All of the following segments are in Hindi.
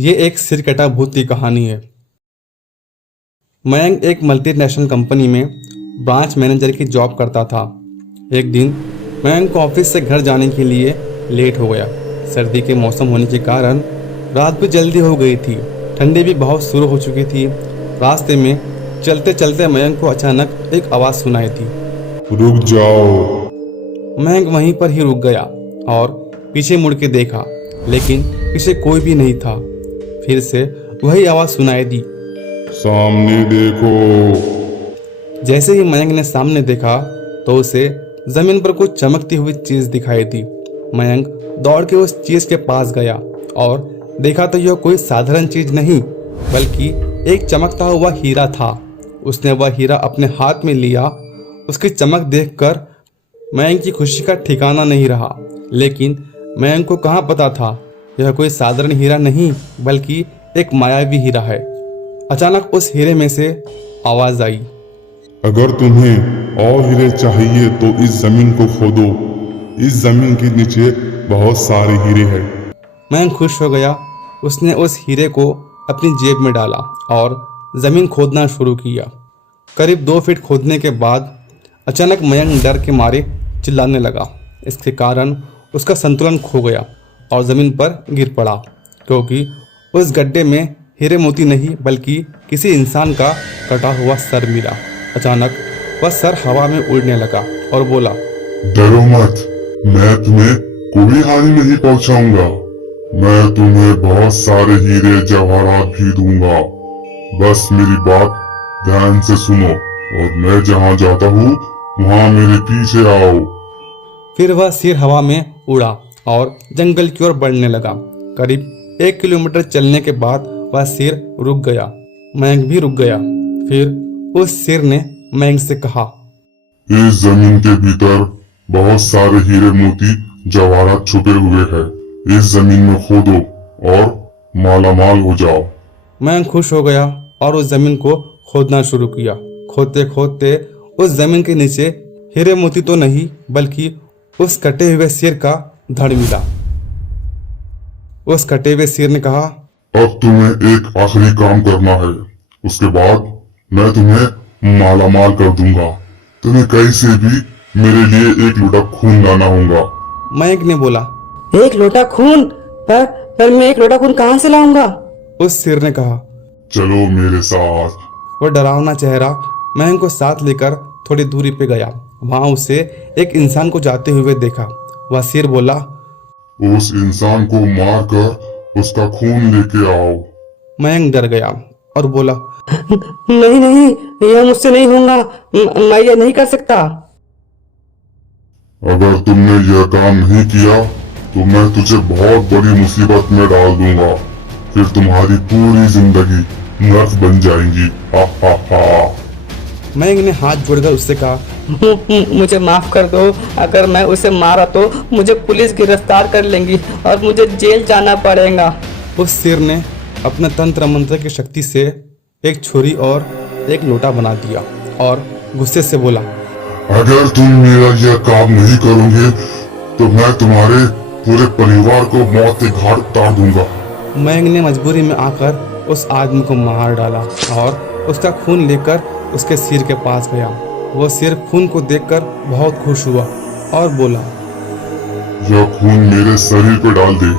ये एक सिरकटा भूत की कहानी है। मयंक एक मल्टीनेशनल कंपनी में ब्रांच मैनेजर की जॉब करता था। एक दिन मयंक को ऑफिस से घर जाने के लिए लेट हो गया। सर्दी के मौसम होने के कारण रात भी जल्दी हो गई थी। ठंडी भी बहुत शुरू हो चुकी थी। रास्ते में चलते चलते मयंक को अचानक एक आवाज़ सुनाई थी, रुक जाओ। मयंक वहीं पर ही रुक गया और पीछे मुड़ के देखा, लेकिन पीछे कोई भी नहीं था। फिर से वही आवाज़ सुनाई दी, सामने देखो। जैसे ही मयंक ने सामने देखा तो उसे जमीन पर कुछ चमकती हुई चीज दिखाई दी। मयंक दौड़ के उस चीज के पास गया और देखा तो यह कोई साधारण चीज नहीं बल्कि एक चमकता हुआ हीरा था। उसने वह हीरा अपने हाथ में लिया। उसकी चमक देखकर मयंक की खुशी का ठिकाना नहीं रहा, लेकिन मयंक को कहाँ पता था यह कोई साधारण हीरा नहीं बल्कि एक मायावी हीरा है। अचानक उस हीरे में से आवाज आई, अगर तुम्हें और हीरे चाहिए तो इस जमीन को खोदो। इस जमीन के नीचे बहुत सारे हीरे हैं। मयंक खुश हो गया। उसने उस हीरे को अपनी जेब में डाला और जमीन खोदना शुरू किया। करीब 2 फीट खोदने के बाद अचानक मयंक डर के मारे चिल्लाने लगा। इसके कारण उसका संतुलन खो गया और जमीन पर गिर पड़ा, क्योंकि उस गड्ढे में हीरे मोती नहीं बल्कि किसी इंसान का कटा हुआ सर मिला। अचानक वह सर हवा में उड़ने लगा और बोला, डरो मत, मैं तुम्हें कोई हानि नहीं पहुंचाऊंगा। मैं तुम्हें बहुत सारे हीरे जवाहरात भी दूंगा। बस मेरी बात ध्यान से सुनो और मैं जहां जाता हूँ वहां मेरे पीछे आओ। फिर वह सिर हवा में उड़ा और जंगल की ओर बढ़ने लगा। करीब 1 किलोमीटर चलने के बाद वह सिर रुक गया। मयंक भी रुक गया। फिर उस सिर ने मयंक से कहा, इस जमीन के भीतर बहुत सारे हीरे मोती जवाहरात छुपे हुए हैं। इस जमीन में खोदो और मालामाल हो जाओ। मयंक खुश हो गया और उस जमीन को खोदना शुरू किया। खोदते खोदते उस जमीन के नीचे हीरे मोती तो नहीं बल्कि उस कटे हुए सिर का धड़ मिला। उस कटे हुए सिर ने कहा, अब तुम्हें एक आखिरी काम करना है। उसके बाद मैं तुम्हें मालामाल कर दूंगा। तुम्हें कहीं से भी मेरे लिए एक लोटा खून लाना होगा। मयंक ने बोला, 1 लोटा खून? पर मैं 1 लोटा खून कहाँ से लाऊंगा? उस सिर ने कहा। चलो मेरे साथ। वह डरावना चेहरा मयंक को साथ लेकर थोड़ी दूरी पे गया। वहां उसे एक इंसान को जाते हुए देखा। वह सिर बोला, उस इंसान को मारकर उसका खून लेके आओ। मयंक डर गया और बोला, नहीं नहीं, यह मुझसे नहीं होगा। मैं यह नहीं कर सकता। अगर तुमने यह काम नहीं किया तो मैं तुझे बहुत बड़ी मुसीबत में डाल दूंगा। फिर तुम्हारी पूरी जिंदगी नर्क बन जाएगी। हा हा हा। मयंक ने हाथ जोड़कर उससे कहा, मुझे माफ कर दो। अगर मैं उसे मारा तो मुझे पुलिस गिरफ्तार कर लेंगी और मुझे जेल जाना पड़ेगा। उस सिर ने अपने तंत्र मंत्र की शक्ति से एक छुरी और एक लोटा बना दिया और गुस्से से बोला, अगर तुम मेरा यह काम नहीं करोगे तो मैं तुम्हारे पूरे परिवार को मौत के घाट उतार दूंगा। मयंक ने मजबूरी में आकर उस आदमी को मार डाला और उसका खून लेकर उसके सिर के पास गया। वो सिर खून को देखकर बहुत खुश हुआ और बोला, यह खून मेरे शरीर पर डाल दे।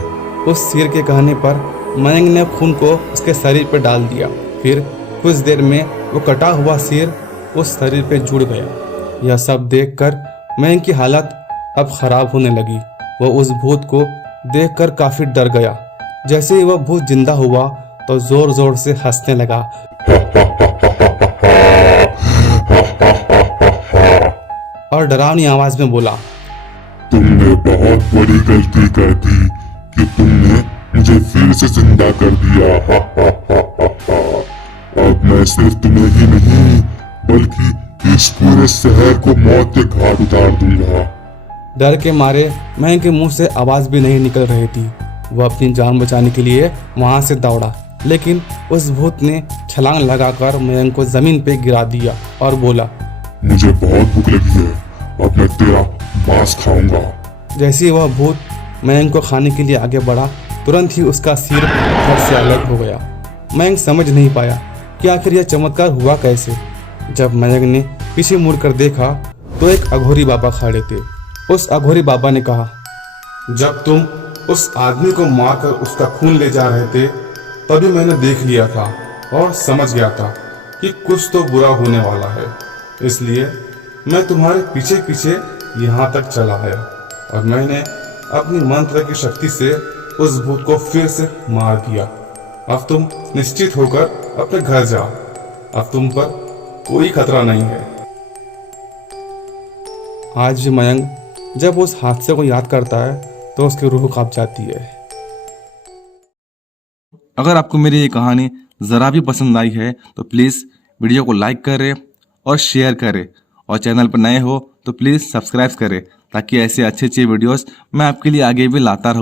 उस सिर के कहने पर मयंक ने खून को उसके शरीर पर डाल दिया। फिर कुछ देर में वो कटा हुआ सिर उस शरीर पे जुड़ गया। यह सब देखकर मयंक की हालत अब खराब होने लगी। वह उस भूत को देखकर काफी डर गया। जैसे ही वह भूत जिंदा हुआ तो जोर जोर से हंसने लगा और डरावनी आवाज में बोला, तुमने बहुत बड़ी गलती कर दी कि तुमने मुझे फिर से जिंदा कर दिया। हा हा हा हा हा। अब मैं सिर्फ तुम्हें ही नहीं बल्कि इस पूरे शहर को मौत के घाट उतार दूंगा। डर के मारे मयंक के मुंह से आवाज भी नहीं निकल रही थी। वह अपनी जान बचाने के लिए वहां से दौड़ा, लेकिन उस भूत ने छलांग लगाकर मयंक को जमीन पे गिरा दिया और बोला, मुझे बहुत भूख लगी है। अब मैं तेरा मांस खाऊंगा। जैसे ही वह भूत मयंक को खाने के लिए आगे बढ़ा तुरंत ही उसका सिर धड़ से अलग हो गया। मयंक समझ नहीं पाया कि आखिर यह चमत्कार हुआ कैसे। जब मयंक ने पीछे मुड़कर देखा तो एक अघोरी बाबा खड़े थे। उस अघोरी बाबा ने कहा, जब तुम उस आदमी को मारकर उसका खून ले जा रहे थे तभी मैंने देख लिया था और समझ गया था कि कुछ तो बुरा होने वाला है, इसलिए मैं तुम्हारे पीछे पीछे यहाँ तक चला आया और मैंने अपनी मंत्र की शक्ति से उस भूत को फिर से मार दिया। अब तुम निश्चित होकर अपने घर जाओ, अब तुम पर कोई खतरा नहीं है। आज भी मयंक जब उस हादसे को याद करता है तो उसकी रूह कांप जाती है। अगर आपको मेरी ये कहानी ज़रा भी पसंद आई है तो प्लीज़ वीडियो को लाइक करें और शेयर करें, और चैनल पर नए हो तो प्लीज़ सब्सक्राइब करें ताकि ऐसे अच्छे अच्छे वीडियोस मैं आपके लिए आगे भी लाता रहूं।